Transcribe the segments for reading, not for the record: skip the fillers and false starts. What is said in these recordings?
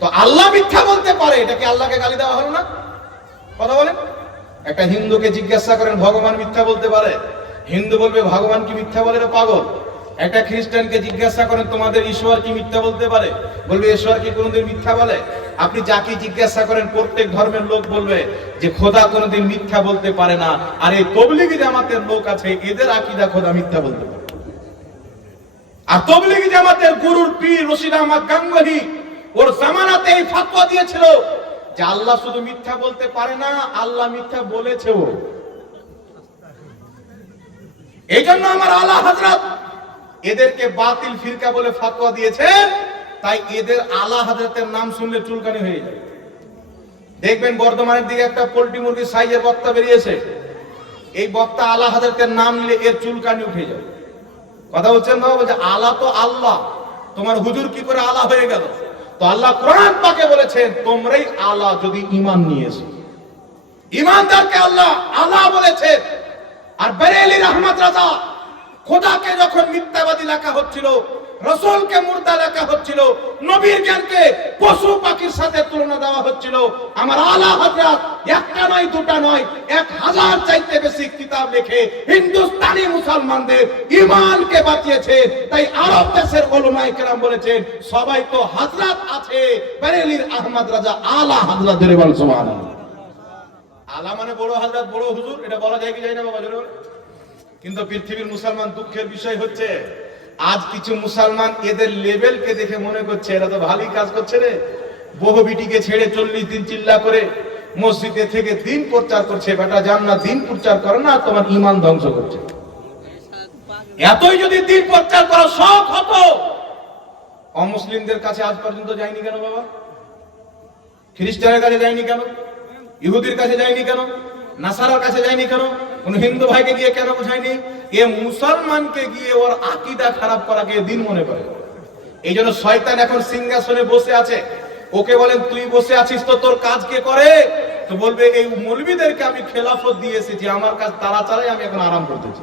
তো আল্লাহ মিথ্যা বলতে পারে, এটা কি আল্লাহকে গালি দেওয়া হলো না? কথা বলেন। একটা হিন্দুকে জিজ্ঞাসা করেন ভগবান মিথ্যা বলতে পারে, হিন্দু বলবে ভগবান কি মিথ্যা বলে, এটা পাগল। একটা খ্রিস্টানকে জিজ্ঞাসা করেন তোমাদের ঈশ্বর কি মিথ্যা বলতে পারে, বলবে ঈশ্বর কি কোনোদিন মিথ্যা বলে? আপনি যাকে জিজ্ঞাসা করেন প্রত্যেক ধর্মের লোক বলবে যে খোদা কোনোদিন মিথ্যা বলতে পারে না। আর এই তবলিগি জামাতের লোক আছে, এদের আকীদা খোদা মিথ্যা বলতে পারে। আর তবলিগি জামাতের গুরুর পীর রশিদ আহমদ গাঙ্গুহি ওর জামানাতে এই ফতোয়া দিয়েছিল যে আল্লাহ শুধু মিথ্যা বলতে পারে না, আল্লাহ মিথ্যা বলেছেও। এই জন্য আমার আলা হযরত এদেরকে বাতিল ফিরকা বলে ফতোয়া দিয়েছে। তাই এদের আলা হযরতের নাম শুনলে চুলকানি হয়ে যায়। দেখবেন বর্ধমানের দিকে একটা পোল্ট্রি মুরগির সাইজের বক্তা বেরিয়েছে, এই বক্তা আলা হযরতের নাম নিলে এর চুলকানি উঠে যায়। কথা বলছেন না? বলছে আলা তো আল্লাহ, তোমার হুজুর কি করে আলা হয়ে গেল? তো আল্লাহ কোরআন পাকে বলেছেন তোমরাই আলা যদি ঈমান নিয়ে এসো। ঈমানদারকে আল্লাহ আলা বলেছে। আর বেরেলির আহমদ রাজা খোদাকে যখন মিথ্যাবাদী লেখা হচ্ছিল, রাসূলকে মুর্দা লেখা হচ্ছিল, নবীর জ্ঞানকে পশু পাখির সাথে তুলনা দেওয়া হচ্ছিল, আমার আলা হযরত একটা নয় দুটা নয় 1000 চাইতে বেশি কিতাব লিখে হিন্দুস্তানি মুসলমানদের ঈমানকে বাঁচিয়েছে। তাই আরব দেশের উলামায়ে কেরাম বলেছেন সবাই তো হযরত আছে, বেরেলির আহমদ রাজা আলা হযরত ধরে বল সুবহানাল্লাহ। আলা মানে বড় হযরত, বড় হুজুর, এটা বলা যায় কি যায় না বাবা? জোরে। কিন্তু পৃথিবীর মুসলমান দুঃখের বিষয় হচ্ছে আজ কিছু মুসলমান এদের লেভেলকে দেখে মনে করছে এরা তো ভালোই কাজ করছে রে। বহু বিটিকে ছেড়ে 40 দিন চিল্লা করে মসজিদে থেকে দিন প্রচার করছে। বেটা জান্নাত দিন প্রচার করে না, তোমার ঈমান ধ্বংস করছে। এতই যদি দিন প্রচার করা শখ হতো, অমুসলিমদের কাছে আজ পর্যন্ত যায়নি কেন বাবা? খ্রিস্টানের কাছে যায়নি কেন? ইহুদির কাছে যায়নি কেন? নাসারার কাছে যায়নি কেন? কোন হিন্দু ভাইকে গিয়ে কেন বুঝায়নি? এ মুসলমানকে গিয়ে ওর আকীদা খারাপ করাকে দিন মনে করে। এই জন্য শয়তান এখন সিংহাসনে বসে আছে। ওকে বলেন তুই বসে আছিস তো তোর কাজ কে করে? তো বলবে এই মৌলবীদেরকে আমি খেলাফত দিয়েছি যে আমার কাজ তারা চালাই, আমি এখন আরাম করতেছি।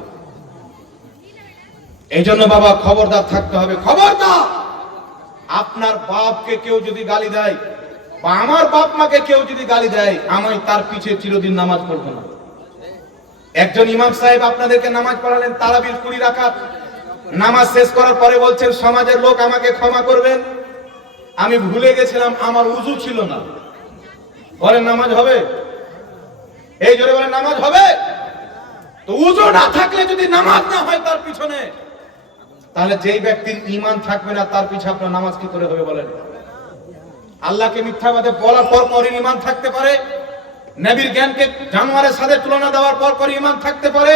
এই জন্য বাবা খবরদার থাকতে হবে, খবরদার। আপনার বাপকে কেউ যদি গালি দেয় বা আমার বাপ মাকে কেউ যদি গালি দেয়, আমি তার পিছে চিরদিন নামাজ পড়বো না। একজন ইমাম সাহেব আপনাদেরকে নামাজ পড়ালেন তারাবির 20 রাকাত, নামাজ শেষ করার পরে বলছেন সমাজের লোক আমাকে ক্ষমা করবেন, আমি ভুলে গেছিলাম আমার উযু ছিল না। বলেন নামাজ হবে? এই জোরে বলেন নামাজ হবে? তো উযু না থাকলে যদি নামাজ না হয় তার পিছনে, তাহলে যেই ব্যক্তির ঈমান থাকবে না তার পিছে আপনার নামাজ কি করে হবে বলেন? আল্লাহকে মিথ্যাবাদে বলার পর পর ঈমান থাকতে পারে, নবীর জ্ঞানকে জানোয়ারের সাথে তুলনা দেওয়ার পর পর ঈমান থাকতে পারে।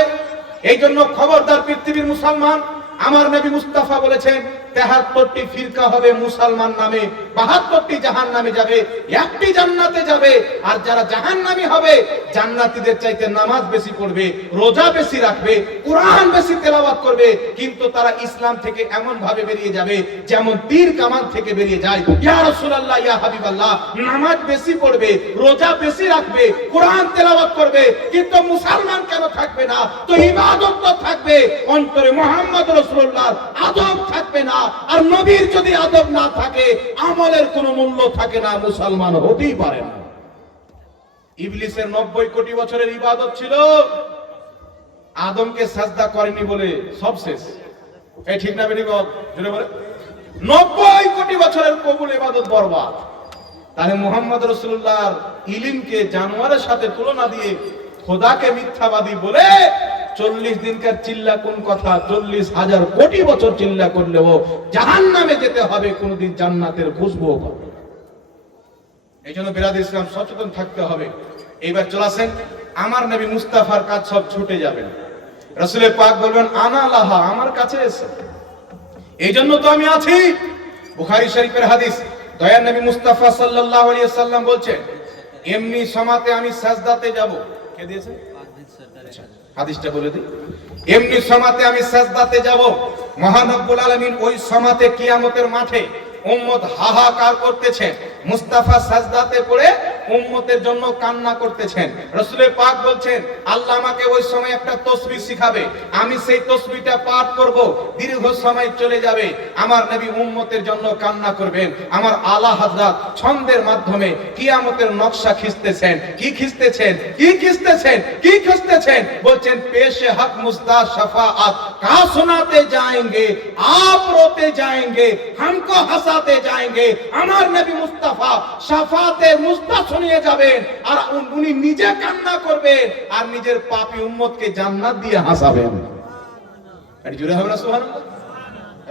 এই জন্য খবরদার পৃথিবীর মুসলমান, আমার নবী মুস্তাফা বলেছেন 73টি ফিরকা হবে মুসলমান নামে, 72টি জাহান্নামে যাবে, একটি জান্নাতে যাবে। আর যারা জাহান্নামী হবে জান্নাতীদের চাইতে নামাজ বেশি পড়বে, রোজা বেশি রাখবে, কোরআন বেশি তেলাওয়াত করবে, কিন্তু তারা ইসলাম থেকে এমন ভাবে বেরিয়ে যাবে যেমন তীর কামান থেকে বেরিয়ে যায়। ইয়া রাসূলুল্লাহ, ইয়া হাবিবাল্লাহ, নামাজ বেশি পড়বে, রোজা বেশি রাখবে, কোরআন তেলাওয়াত করবে, কিন্তু মুসলমান কেন থাকবে না? তো ইবাদত তো থাকবে, অন্তরে মুহাম্মদ রাসূলুল্লাহর আদব থাকবে না। আর নবীর যদি আদব না থাকে, আমলের কোনো মূল্য থাকে না, মুসলমান হতেই পারে না। ইবলিসের 90 কোটি বছরের ইবাদত ছিল, আদমকে সাজদা করেনি বলে সব শেষ। এই ঠিক না বেটি বাবা? জোরে বলে 90 কোটি বছরের কবুল ইবাদত বরবাদ। তাহলে মুহাম্মদ রাসূলুল্লাহর ইলমকে জানোয়ারের সাথে তুলনা দিয়ে খোদাকে মিথ্যাবাদী বলে 40 দিনকার চিল্লা কোন কথা? 40,000 কোটি বছর চিল্লা করলেও জাহান্নামে যেতে হবে, কোনদিন জান্নাতের খুশবু পাবে। এই জন্য বিরাদ ইসলাম সচেতন থাকতে হবে। এইবার চলাছেন আমার নবী মুস্তাফার কাজ সব ছুটে যাবেন। রাসূল পাক বলবেন আনা লাহা, আমার কাছে এসো, এই জন্য তো আমি আছি। বুখারী শরীফের হাদিস, দয়ার নবী মুস্তাফা সাল্লাল্লাহু আলাইহি ওয়াসাল্লাম বলছেন এমনি সমাতে আমি সাজদাতে যাব। কে দিয়েছে হাদিসটা বলে দিই? এমনি সমাতে আমি সাজদাতে যাব, মহান রব্বুল আলামিন ওই সমাতে কিয়ামতের মাঠে উম্মত হাহাকার করতেছে, মুস্তাফা সাজদাতে পড়ে উম্মতের জন্য কান্না করতেছেন। রাসূল পাক বলছেন আল্লাহ আমাকে ওই সময় একটা তাসবিহ শিখাবে, আমি সেই তাসবিহটা পাঠ করব, দীর্ঘ সময় চলে যাবে, আমার নবী উম্মতের জন্য কান্না করবেন। আমার আলা হযরত ছন্দের মাধ্যমে কিয়ামতের নকশা খিঁচতেছেন। কি খিঁচতেছেন? কি খিঁচতেছেন? কি খিঁচতেছেন? বলছেন পেশে হক মুস্তা शफाअत का सुनाते जाएंगे, आप रोते जाएंगे, हमको हंसाते जाएंगे। আমার নবী মুস্তাফা শাফাতে মুস্তা শুনিয়ে যাবেন, আর উনি নিজে কান্না করবেন, আর নিজের পাপী উম্মতকে জান্নাত দিয়ে হাসাবেন। আর জোরে হবে না সুবহানাল্লাহ।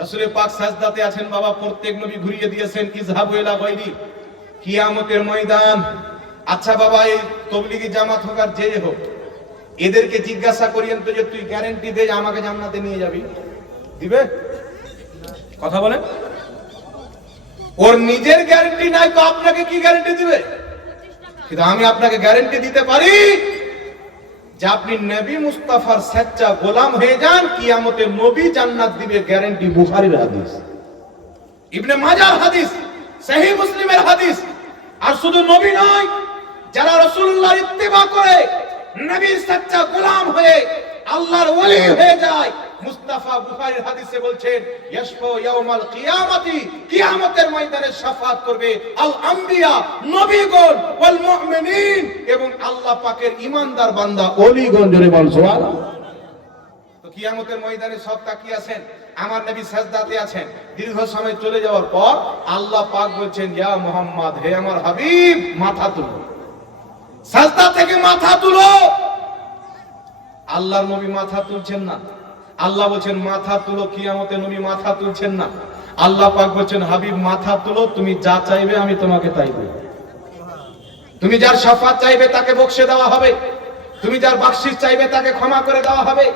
রাসূল পাক সাজদাতে আছেন, বাবা প্রত্যেক নবী ঘুরিয়ে দিয়েছেন ইযহাবু ইলা গায়রি, কিয়ামতের ময়দান। আচ্ছা বাবা, এই তাবলীগী জামাত হোক আর যে হোক, এদেরকে জিজ্ঞাসা করিয়েন তো যে তুই গ্যারান্টি দে যে আমাকে জান্নাতে নিয়ে যাবি, দিবে? কথা বলেন। ওর নিজের গ্যারান্টি নাই তো আপনাকে কি গ্যারান্টি দিবে? কিন্তু আমি আপনাকে গ্যারান্টি দিতে পারি যে আপনি নবী মুস্তাফার সচ্চা গোলাম হয়ে যান, কিয়ামতে নবী জান্নাত দিবে, গ্যারান্টি। বুখারীর হাদিস, ইবনে মাজাহর হাদিস, সহিহ মুসলিমের হাদিস। আর শুধু নবী নয়, যারা রাসূলুল্লাহর ইত্তেবা করে নবীর সচ্চা গোলাম হয়ে আল্লাহর ওলি হয়ে যায়, মুস্তাফা বুখারীর হাদিসে বলছেন ইয়াশফা ইয়াউমাল কিয়ামতি, কিয়ামতের ময়দানে শাফাত করবে আল আম্বিয়া, নবীগণ, ওয়াল মুমিনিন, এবং আল্লাহ পাকের ঈমানদার বান্দা ওলিগণ। জোরে বল সুবহানাল্লাহ। তো কিয়ামতের ময়দানে সব তাকিয়ে আছেন, আমার নবী সাজদাতে আছেন। দীর্ঘ সময় চলে যাওয়ার পর আল্লাহ পাক বলছেন ইয়া মুহাম্মদ, হে আমার হাবিব, মাথা তুলো, সাজদা থেকে মাথা তুলো। আল্লাহর নবী মাথা তুলছেন না। আল্লাহ বলছেন মাথা তুলো, কিয়ামতে নবী মাথা তুলছেন না। আল্লাহ পাক বলছেন হাবিব মাথা তুলো, তুমি যা চাইবে আমি তোমাকে তাই দেব। তুমি যার শাফাত চাইবে তাকে বকশে দেওয়া হবে, তুমি যার বকশিশ চাইবে তাকে ক্ষমা করে দেওয়া হবে।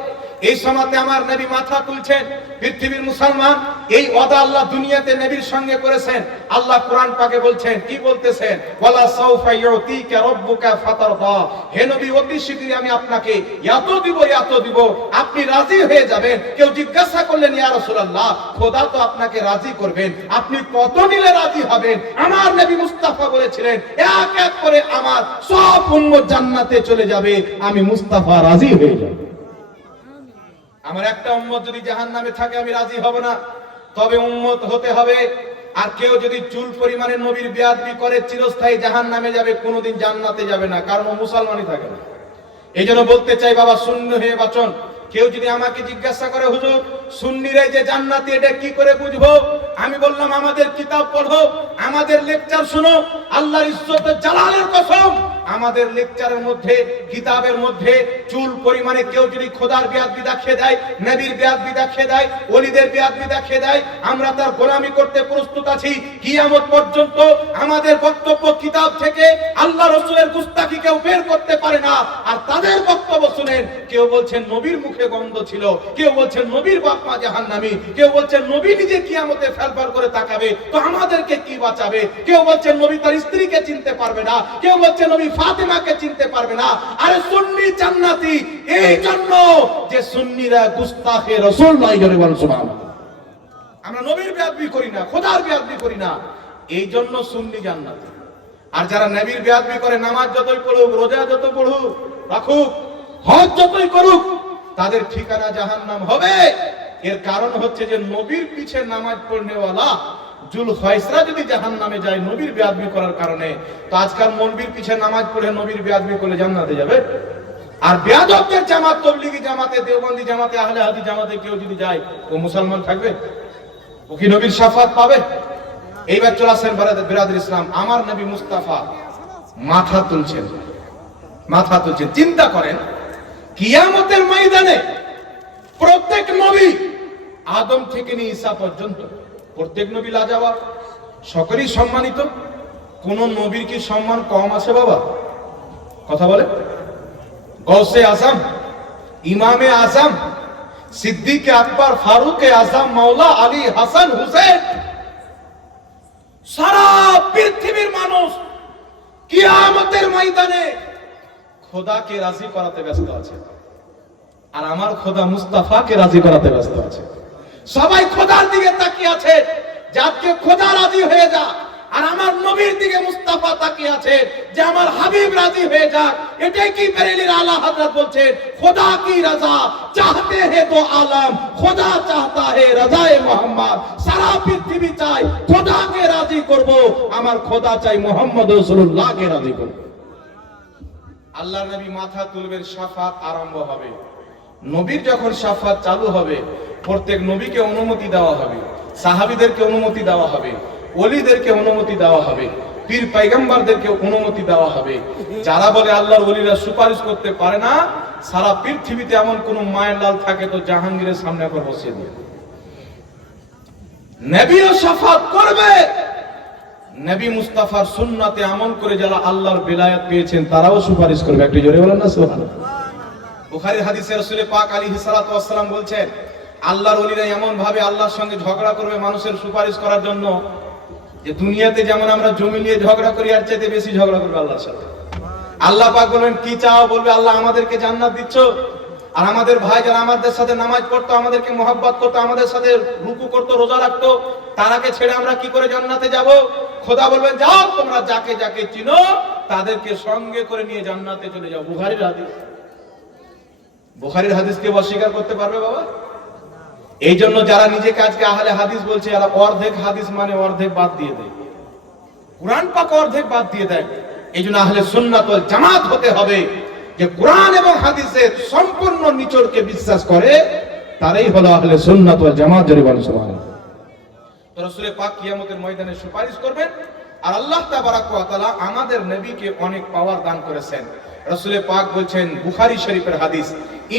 এই সময়তে আমার নবী মাথা তুলছেন। পৃথিবীর মুসলমান, এই ওয়াদা আল্লাহ দুনিয়াতে নবীর সঙ্গে করেছেন। আল্লাহ কোরআন পাকে বলছেন, কি বলতেছেন? ওয়ালা সাউফা ইউতিকা রাব্বুকা ফাতারদা, হে নবী অতি শীঘ্রই আমি আপনাকে এত দিব, এত দিব, আপনি রাজি হয়ে যাবেন। কেউ জিজ্ঞাসা করলেন ইয়া রাসূলুল্লাহ, খোদা তো আপনাকে রাজি করবেন, আপনি কত নিলে রাজি হবেন? আমার নবী মুস্তাফা বলেছিলেন এক এক করে আমার সব উম্মত জান্নাতে চলে যাবে, আমি মুস্তাফা রাজি হয়ে যাব। আমার একটা উম্মত যদি জাহান্নামে থাকে আমি রাজি হব না, তবে উম্মত হতে হবে। আর কেউ যদি চুল পরিমাণে নবীর বেয়াদবি করে চিরস্থায়ী জাহান্নামে যাবে, কোনোদিন জান্নাতে যাবে না, কারণ ও মুসলমানই থাকে না। এই জন্য বলতে চাই বাবা, সুন্নি হয়ে বাঁচুন। কেউ যদি আমাকে জিজ্ঞাসা করে হুজুর সুন্নিরা যে জান্নাতি, এটা কি করে বুঝবো? আমি বললাম আমাদের কিতাব পড়ো, আমাদের লেকচার শুনো। আল্লাহর ইজ্জতের জালালের কসম, আমাদের লেকচারের মধ্যে, কিতাবের মধ্যে চুল পরিমাণে কেউ যদি খোদার বেয়াদবি দেখিয়ে দেয়, নবীর বেয়াদবি দেখিয়ে দেয়, ওলিদের বেয়াদবি দেখিয়ে দেয়, আমরা তার গোলামি করতে প্রস্তুত আছি। কিয়ামত পর্যন্ত আমাদের বক্তব্য কিতাব থেকে আল্লাহ রাসূলের গুস্তাখি কেউ বের করতে পারে না। আর তাদের বক্তব্য শুনেন, কেউ বলছেন নবীর মুখে গন্ধ ছিল, কেউ বলছেন নবীর বাপ মা জাহান্নামী, কেউ বলছেন নবী নিজে কিয়ামতে ফেলফেল করে তাকাবে, তো আমাদেরকে কি বাঁচাবে? কেউ বলছেন নবী তার স্ত্রীকে চিনতে পারবে না, কেউ বলছেন নবী ফাতেমাকে চিনতে পারবে না। আরে সুন্নি জান্নাতি এই জন্য যে সুন্নিরা গুস্তাখে রাসূল নয়। জোরে বলুন সুবহানাল্লাহ। আমরা নবীর বেয়াদবি করি না, খোদার বেয়াদবি করি না, এই জন্য সুন্নি জান্নাতি। আর যারা নবীর বেয়াদবি করে, নামাজ যতই পড়ুক, রোজা যত পড়ুক রাখুক, হজ যতই করুক, তাদের ঠিকানা জাহান্নাম হবে। এর কারণ হচ্ছে যে নবীর পিছে নামাজ পড়নেওয়ালা জুলখাইসরা যদি জাহান্নামে যায় নবীর বেয়াদবি করার কারণে, তো আজকাল মৌলবীর পিছে নামাজ পড়ে নবীর বেয়াদবি করলে জান্নাতে যাবে। আর বেয়াদবদের জামাত, তাবলীগী জামাতে, দেওবন্দি জামাতে, আহলে হাদিস জামাতে কেউ যদি যায়, ও মুসলমান থাকবে? ও কি নবীর শাফাত পাবে? এইবার চলে আসেন বিরাদর ইসলাম, আমার নবী মুস্তাফা মাথা তুলছেন, মাথা তুলছেন। চিন্তা করেন, কিয়ামতের ময়দানে প্রত্যেক নবী, আদম থেকে নিয়ে ঈসা পর্যন্ত, প্রত্যেক নবী লাজবাব, সকলেই সম্মানিত। কোন নবীর কি সম্মান কম আছে বাবা? কথা বলে। গৌসে আজম, ইমামে আজম, সিদ্দিকে আকবর, ফারুকে আজম, মাওলা আলী, হাসান, হুসেন, সারা পৃথিবীর মানুষ কিয়ামতের ময়দানে খোদাকে রাজি করাতে ব্যস্ত আছে। আর আমার খোদা মুস্তাফাকে রাজি করাতে ব্যস্ত আছে। সবাই খোদার দিকে তাকিয়ে আছে, যাতে খোদা রাজি হয়ে যা। আর আমার নবীর দিকে মুস্তাফা তাকিয়ে আছে যে আমার হাবিব রাজি হয়ে যাক। এটাই কি বেরেলির আলা হযরত বলছেন, খোদা কি রাজা চাহতে হে তো আলম, খোদা চাহতা হে রাজায়ে মোহাম্মদ। সারা পৃথিবী চাই খোদাকে রাজি করব, আমার খোদা চাই মুহাম্মদ রাসূলুল্লাহকে রাজি করব। আল্লাহর নবী মাথা তুলবেন, শাফাত আরম্ভ হবে। নবীর যখন শাফাত চালু হবে, প্রত্যেক নবীকে অনুমতি দেওয়া হবে, সাহাবীদেরকে অনুমতি দেওয়া হবে, ওলিদেরকে অনুমতি দেওয়া হবে, পীর পয়গম্বরদেরকে অনুমতি দেওয়া হবে। যারা বলে আল্লাহর ওলিরা সুপারিশ করতে পারে না, সারা পৃথিবীতে এমন কোন মায়ের লাল থাকে তো জাহাঙ্গীরের সামনে একবার বসিয়ে দিয়ে নবীও শাফাত করবে। নবী মুস্তাফার সুন্নাতে আমল করে যারা আল্লাহর বেলায়েত পেয়েছেন তারাও সুপারিশ করবে। একটু জোরে বলেন না সুবহানাল্লাহ। বুখারীর হাদিসে রাসূল পাক আলাইহিস সালাতু ওয়াস সালাম বলছেন, আল্লাহর ওলিরা এমন ভাবে আল্লাহর সঙ্গে ঝগড়া করবে মানুষের সুপারিশ করার জন্য, যে দুনিয়াতে যেমন আমরা জমি নিয়ে ঝগড়া করি আর চাইতে বেশি ঝগড়া করবে আল্লাহর সাথে। আল্লাহ পাক বলবেন কি চাও, বলবে আল্লাহ আমাদেরকে জান্নাত দিচ্ছ, আর আমাদের ভাই যারা আমাদের সাথে নামাজ পড়তো, আমাদেরকে মহব্বত করতো, আমাদের সাথে রুকু করতো, রোজা রাখতো, তারাকে ছেড়ে আমরা কি করে জান্নাতে যাব? খোদা বলবেন যাও তোমরা যাকে যাকে চিনো তাদেরকে সঙ্গে করে নিয়ে জান্নাতে চলে যাও। বুখারীর হাদিস। বুখারীর হাদিস কে অস্বীকার করতে পারবে বাবা? এই জন্য যারা নিজেকে আজকে আহলে হাদিস বলছে, এরা অর্ধেক হাদিস মানে অর্ধেক বাদ দিয়ে দেয়, কুরআন পাক অর্ধেক বাদ দিয়ে দেয়। এই জন্য আহলে সুন্নাত ওয়াল জামাত হতে হবে, যে কুরআন এবং হাদিসের সম্পূর্ণ নিচড়কে বিশ্বাস করে, তারাই হলো আহলে সুন্নাত ওয়াল জামাত। জোরে বলেন সুবহানাল্লাহ। তো রাসূল পাক কিয়ামতের ময়দানে সুপারিশ করবেন, আর আল্লাহ তাবারাক ওয়া তাআলা আমাদের নবীকে অনেক পাওয়ার দান করেছেন। রাসূল পাক বলেন বুখারী শরীফের হাদিস,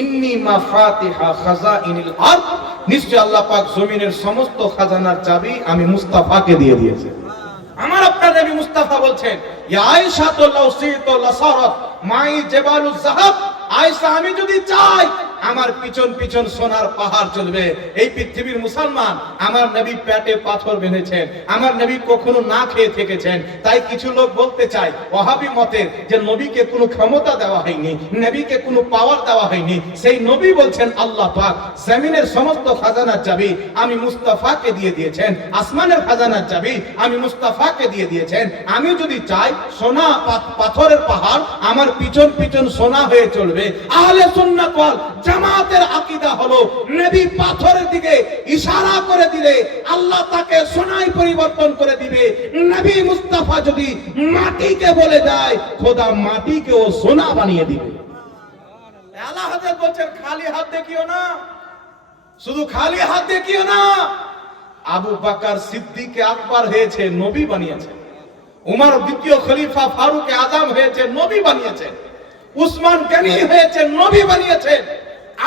ইন্নী মাফাতিহা খাজাইনিল আরদ, নিশ্চয় আল্লাহ পাক জমিনের সমস্ত খাজানার চাবি আমি মুস্তাফাকে দিয়ে দিয়েছি। আমার আপনার নবী মুস্তাফা বলছেন, ইয়া আয়েশা তো লাউসিতু লাসারাত মাই জাবালুজ যাহাব, আয়েশা আমি যদি চাই আমার পিছন পিছন সোনার পাহাড় চলবে। এই পৃথিবীর মুসলমান আমার নবী পেটে পাথর বেঁধেছেন, আমার নবী কখনো না খেয়ে থেকেছেন। তাই কিছু লোক বলতে চায় ওয়াহাবি মতের, যে নবীকে কোনো ক্ষমতা দেওয়া হয়নি, নবীকে কোনো পাওয়ার দেওয়া হয়নি। সেই নবী বলছেন আল্লাহ পাক জমিনের সমস্ত খাজানার চাবি আমি মুস্তাফাকে দিয়ে দিয়েছেন, আসমানের খাজানার চাবি আমি মুস্তাফাকে দিয়ে দিয়েছেন। আমি যদি চাই সোনা পাথরের পাহাড় আমার পিছন পিছন সোনা হয়ে চলবে। আহলে সুন্নাত ওয়াল জামাতের আকীদা হলো, নবী পাথরের দিকে ইশারা করে দিলে আল্লাহ তাকে সোনায় পরিবর্তন করে দিবে। নবী মুস্তাফা যদি মাটিকে বলে দেয়, খোদা মাটিকেও সোনা বানিয়ে দিবে। আলা হযরত বলেন খালি হাত দেখিও না, শুধু খালি হাত দেখিও না। আবু বকর সিদ্দিক আকবর হয়েছে, নবী বানিয়েছে। উমর দ্বিতীয় খলিফা ফারুক আজম হয়েছে, নবী বানিয়েছেন। উসমান গনি হয়েছে, নবী বানিয়েছেন।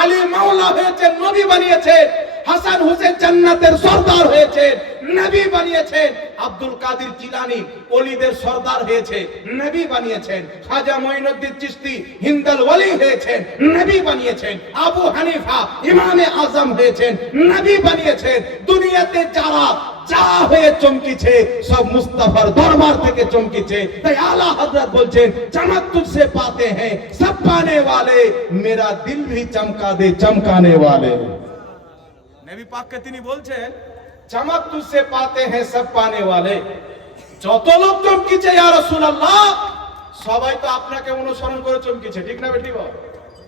আলী মাওলা হয়েছে, নবী বানিয়েছেন। হাসান হুসেন জান্নাতের সরদার হয়েছে, নবী বানিয়েছেন। আব্দুল কাদের জিলানী ওলিদের সরদার হয়েছে, নবী বানিয়েছেন। খাজা মঈনুদ্দিন চিশতি হিন্দাল ওলি হয়েছেন, নবী বানিয়েছেন। আবু হানিফা ইমামে আজম হয়েছেন, নবী বানিয়েছেন। দুনিয়াতে যারা যা হয়ে চমকিছে সব মুস্তাফার দরবার থেকে চমকিছে। তাই আলা হযরত বলছেন, চমক তুঝসে পাতে हैं सब पाने वाले, मेरा दिल भी चमका दे चमकाने वाले। নবী পাককে তিনি বলছেন, চমক তুঝসে পাতে हैं सब पाने वाले। যত লোক চমকিছে ইয়া রাসূলুল্লাহ, সবাই তো আপনাকে অনুসরণ করে চমকিছে, ঠিক না বেঠিক?